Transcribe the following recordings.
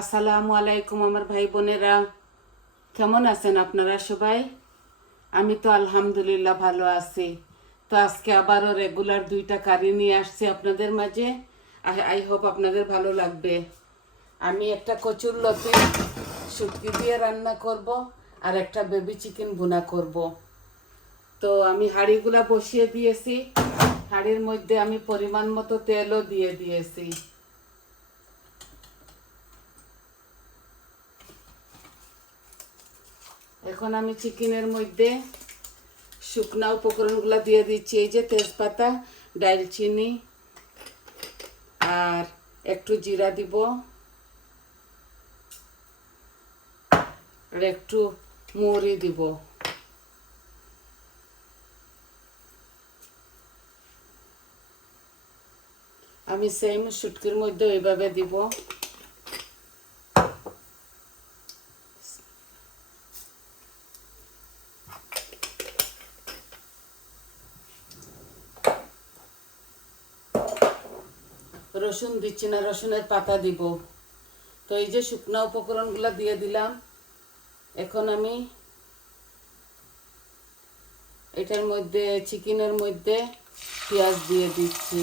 আসসালামু আলাইকুম আমার ভাই বোনেরা। কেমন আছেন আপনারা সবাই? আমি তো আলহামদুলিল্লাহ ভালো আছি। তো আজকে আবারও রেগুলার দুইটা কারি নিয়ে আসছি আপনাদের মাঝে। আই হোপ আপনাদের ভালো লাগবে। আমি একটা কচুর লতি, শুটকি দিয়ে রান্না করব আর একটা বেবি চিকেন ভুনা করব। তো আমি হাঁড়িগুলা বসিয়ে দিয়েছি। হাঁড়ির মধ্যে আমি পরিমাণ মতো তেলও দিয়ে দিয়েছি। এখন আমি চিকেনের মধ্যে শুকনা উপকরণগুলো দিয়ে দিচ্ছি, এই যে তেজপাতা, ডালচিনি আর একটু জিরা দিব। আর একটু মৌরি দিব। আমি সেম শুটকির মধ্যে ওইভাবে দিব। রসুন দিচ্ছি না, রসুনের পাতা দিব। তো এই যে শুকনো উপকরণগুলো দিয়ে দিলাম। এখন আমি এটার মধ্যে, চিকেনের মধ্যে পেঁয়াজ দিয়ে দিচ্ছি।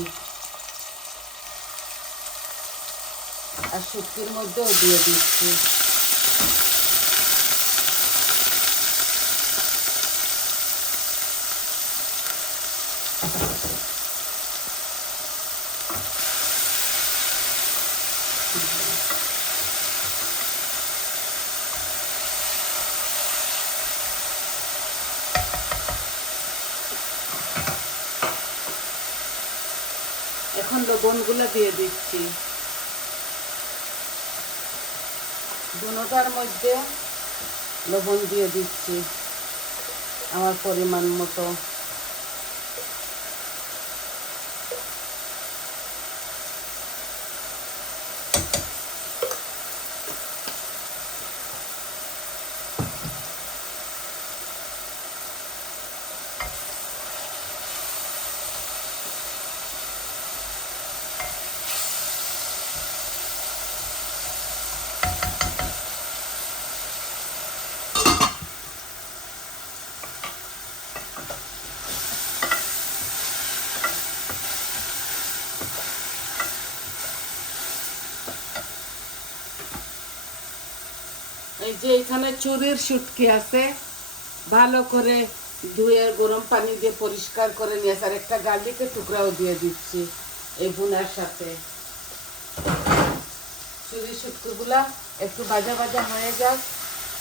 আর শুক্তির মধ্যেও দিয়ে দিচ্ছি। এখন দিয়ে দিচ্ছি। দুটার মধ্যে লবণ দিয়ে দিচ্ছি। আমার পরিমাণ মতো। যে এখানে চুরির সুটকি আছে, ভালো করে ধুয়ে গরম পানি দিয়ে পরিষ্কার করে নিয়ে আসে। আর একটা গার্লিকের টুকরাও দিয়ে দিচ্ছি এই বুনার সাথে। চুরির শুটকিগুলা একটু ভাজা ভাজা হয়ে যাক।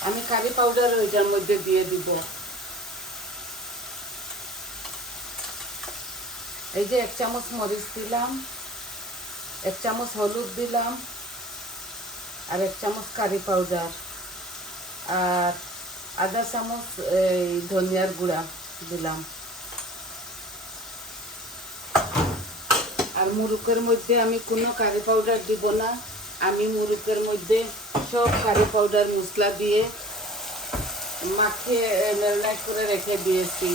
আমি কারি পাউডার ওইটার মধ্যে দিয়ে দিব। এই যে এক চামচ মরিচ দিলাম, এক চামচ হলুদ দিলাম, আর এক চামচ কারি পাউডার আর আধা চামচ, এই ধনিয়ার গুঁড়া দিলাম। আর মুরুকের মধ্যে আমি কোনো কারি পাউডার দিব না। আমি মুরুকের মধ্যে সব কারি পাউডার মশলা দিয়ে মাখিয়ে মেরিনেট করে রেখে দিয়েছি।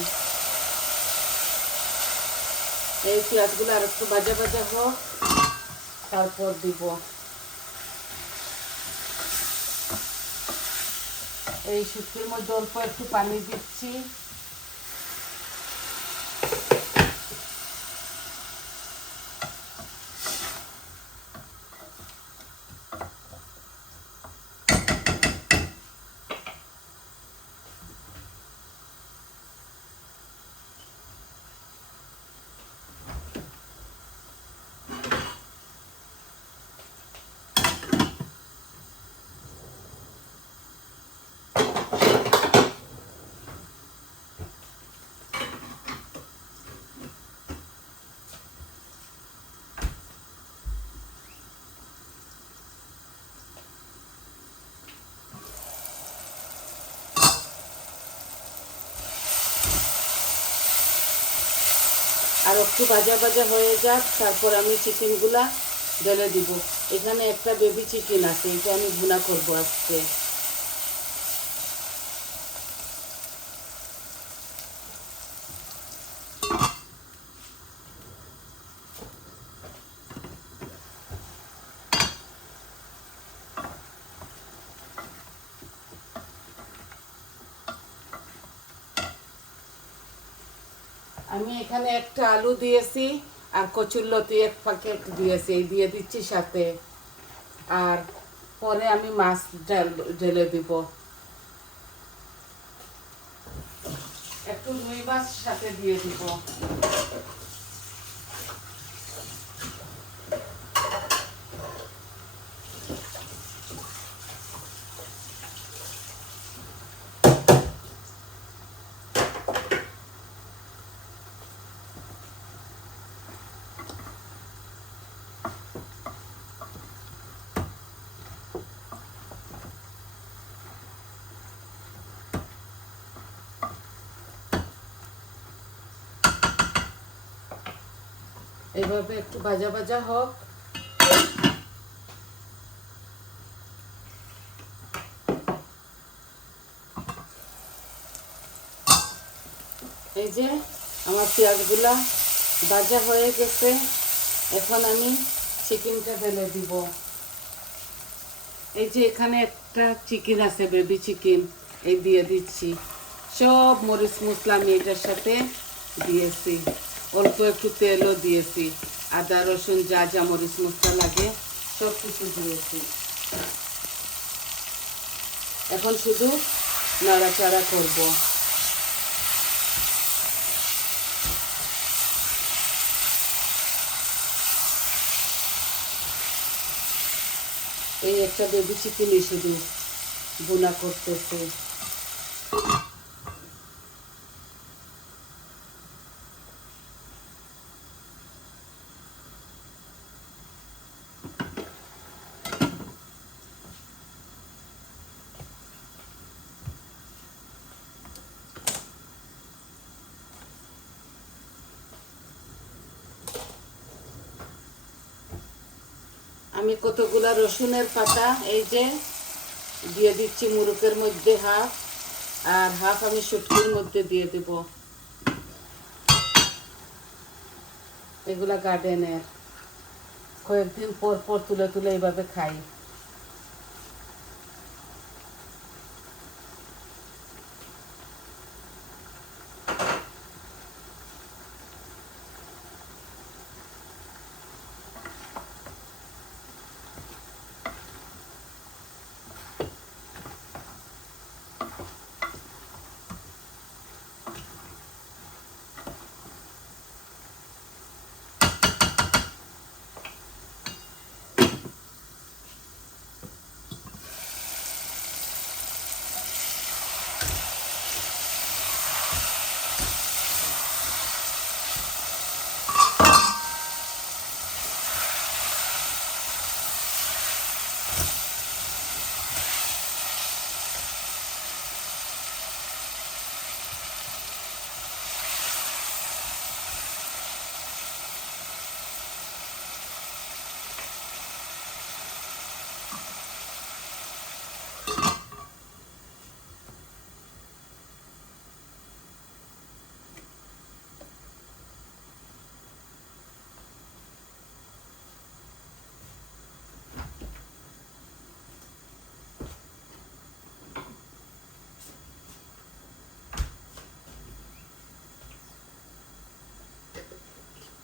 এই পেঁয়াজগুলো আর একটু ভাজা ভাজা হোক, তারপর দিব। এই শুক্তির মধ্যে অল্প একটু পানি দিচ্ছি। একটু ভাজা ভাজা হয়ে যাক, তারপর আমি চিকেনগুলা ঢেলে দিব। এখানে একটা বেবি চিকেন আছে, এটা আমি ভুনা করব আজকে। আমি এখানে একটা আলু দিয়েছি আর কচুর লতি এক প্যাকেট দিয়েছি দিয়ে দিচ্ছি সাথে। আর পরে আমি মাছ ঢেলে দিব। একটু রুই মাছ সাথে দিয়ে দিব। এইভাবে একটু ভাজা ভাজা হোক। এই যে আমার পেঁয়াজগুলা ভাজা হয়ে গেছে, এখন আমি চিকেনটা ঢেলে দিব। এই যে এখানে একটা চিকেন আছে, বেবি চিকেন, এই দিয়ে দিচ্ছি। সব মরিচ মশলা আমি এটার সাথে দিয়েছি। অল্প একটু তেলও দিয়েছি। আদা, রসুন, যা যা মরিচ মশলা লাগে, সব কিছু দিয়েছি। এখন শুধু নাড়াচাড়া করব। এই একটা বেবি চিকেনই শুধু বোনা করতেছে। আমি কতগুলা রসুনের পাতা, এই যে, দিয়ে দিচ্ছি মুরুকের মধ্যে হাফ, আর হাফ আমি শুটকির মধ্যে দিয়ে দেব। এগুলা গার্ডেনের কয়েকদিন পর পর তুলে তুলে এইভাবে খাই।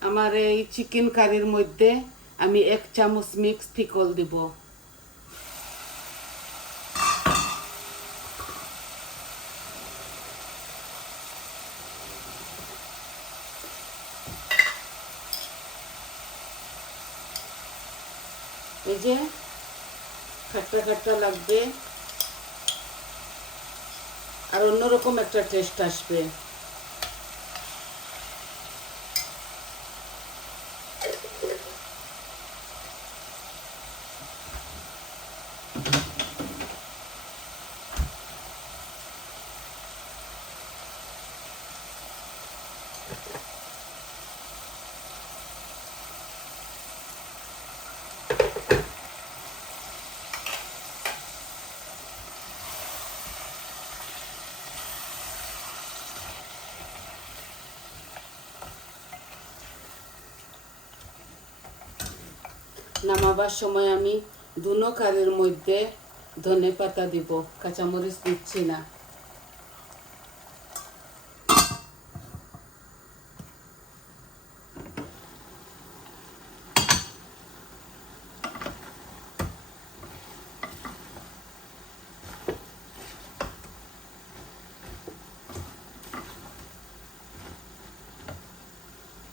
আমার এই চিকেন কারির মধ্যে আমি এক চামচ মিক্স ফিকল দিব। এই যে, খাট্টা খাট্টা লাগবে। আর অন্যরকম একটা টেস্ট আসবে। নামাবার সময় আমি দুনো কারির মধ্যে ধনে পাতা দিব, কাঁচামরিচ দিচ্ছি না।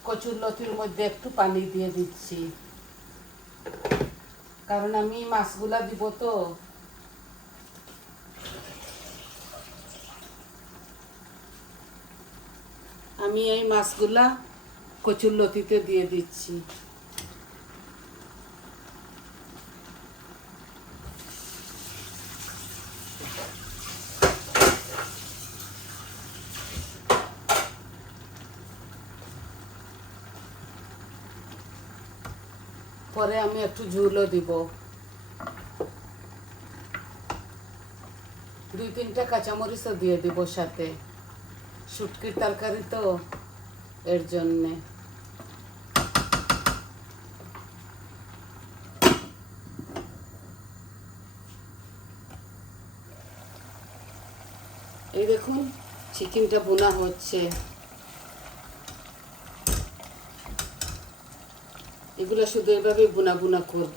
কচুর লতির মধ্যে একটু পানি দিয়ে দিচ্ছি। কারণ আমি মাছগুলা দিব তো। আমি এই মাছগুলা কচুর লতিতে দিয়ে দিচ্ছি। পরে আমি একটু ঝুলও দিব। দুই তিনটা কাঁচামরিচও দিয়ে দিব সাথে। শুটকির তরকারি তো এর জন্যে। এই দেখুন চিকেনটা বোনা হচ্ছে। এগুলো শুধু এভাবে গুনাগুনা করব করব।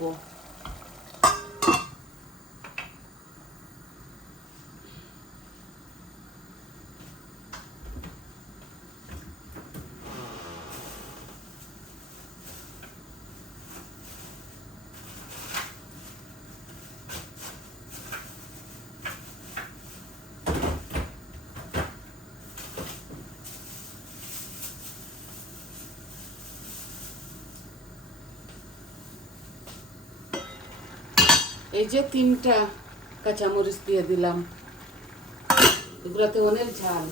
এই যে তিনটা কাঁচামরিচ দিয়ে দিলাম। এগুলাতে অনেক ঝাল।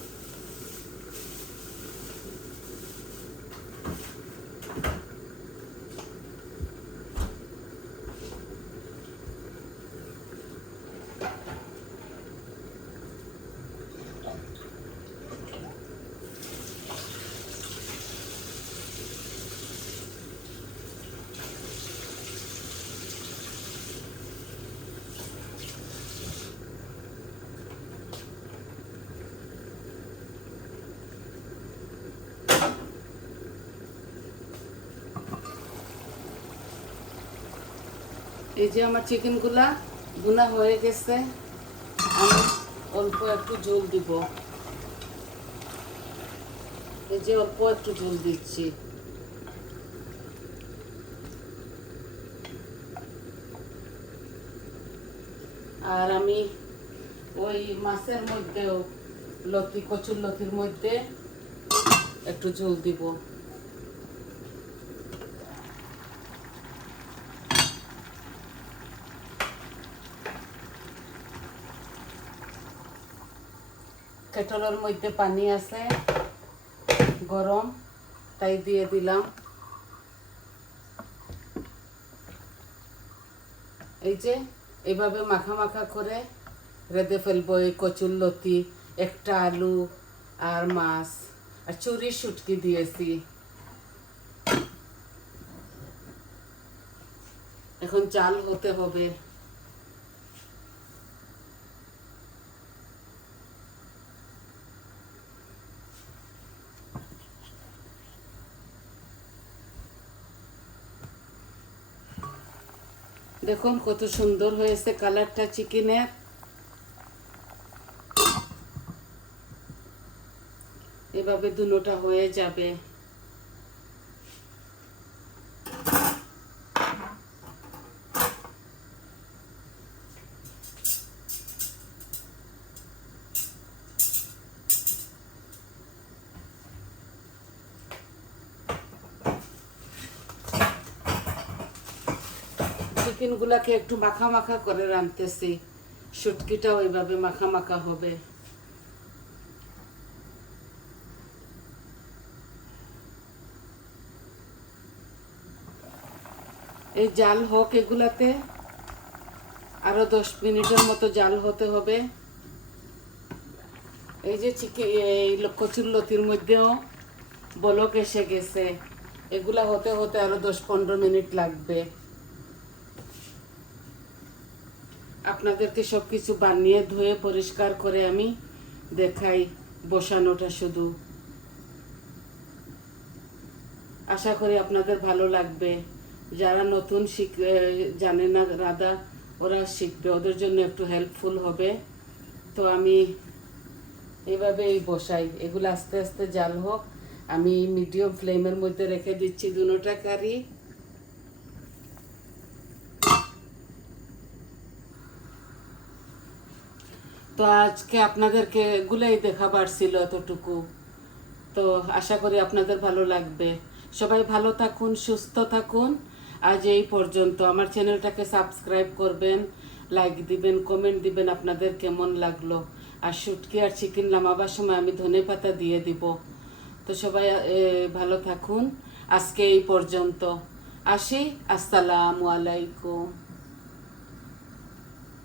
এই যে আমার চিকেনগুলা বুনা হয়ে গেছে, আমি অল্প একটু জল দিব। এই যে অল্প একটু জল দিচ্ছি। আর আমি ওই মাছের মধ্যেও লতি, কচুর লতির মধ্যে একটু ঝোল দিব। কেটলের মধ্যে পানি আছে, গরম, তাই দিয়ে দিলাম। এই যে এইভাবে মাখা মাখা করে রেঁধে ফেলব এই কচুর লতি, একটা আলু আর মাছ, আর চুরি শুটকি দিয়েছি। এখন চাল হতে হবে। দেখুন কত সুন্দর হয়েছে কালারটা চিকেনের। এভাবে দুনোটা হয়ে যাবে। চিকেনগুলাকে একটু মাখা মাখা করে রাঁধতেছি। শুটকিটাও ওইভাবে মাখা মাখা হবে। এই জাল হোক এগুলাতে, আরও দশ মিনিটের মতো জাল হতে হবে। এই যে চিকেন এই কচুর লতির মধ্যেও বলক এসে গেছে। এগুলা হতে হতে আরও দশ পনেরো মিনিট লাগবে। আপনাদেরকে সব কিছু বানিয়ে ধুয়ে পরিষ্কার করে আমি দেখাই বসানোটা শুধু। আশা করি আপনাদের ভালো লাগবে। যারা নতুন শিখ জানে না রাধা, ওরা শিখবে। ওদের জন্য একটু হেল্পফুল হবে। তো আমি এইভাবে এই বসাই। এগুলো আস্তে আস্তে জাল হোক। আমি মিডিয়াম ফ্লেমের মধ্যে রেখে দিচ্ছি দুটোটা কারি। তো আজকে আপনাদেরকে এগুলাই দেখাবার ছিল এতটুকু। তো আশা করি আপনাদের ভালো লাগবে। সবাই ভালো থাকুন, সুস্থ থাকুন। আজ এই পর্যন্ত। আমার চ্যানেলটাকে সাবস্ক্রাইব করবেন, লাইক দিবেন, কমেন্ট দিবেন আপনাদের কেমন লাগল। আর শুটকি আর চিকেন নামাবার সময় আমি ধনে পাতা দিয়ে দিব। তো সবাই ভালো থাকুন। আজকে এই পর্যন্ত। আসি। আসসালামু আলাইকুম।